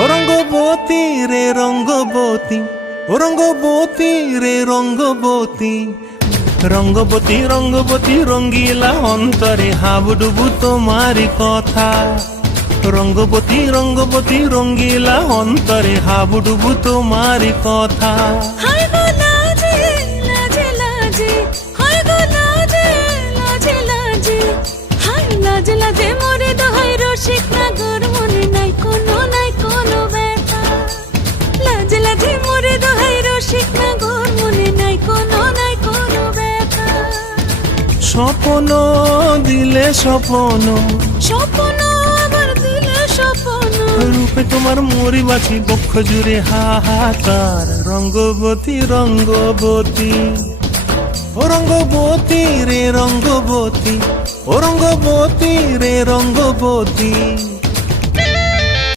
ও রঙ্গবতী রে রঙ্গবতী, ও রঙ্গবতী রে রঙ্গবতী, রঙ্গবতী রঙ্গবতী রঙ্গিলা অন্তরে হাবুডুবু তোমারি কথা। রঙ্গবতী রঙ্গবতী রঙ্গিলা অন্তরে হাবুডুবু তোমারি কথা। হায় গো লাজে লাজে লাজে, হায় গো লাজে লাজে লাজে, হায় লাজে লাজে মোরে দোহাই রসিক নাগর মনে নাই কোনো ব্যথা। লাজে লাজে মোরে দোহাই রসিক নাগর মনে নাই কোনো ব্যথা। স্বপ্ন দিলে স্বপ্ন, স্বপ্ন আবার দিলে স্বপ্ন, রূপে তোমার মরি বাছি বক্ষ জুড়ে হাহাকার। রঙ্গবতী রঙ্গবতী, ও রঙ্গবতী রে রঙ্গবতী, ও রঙ্গবতী রে রঙ্গবতী।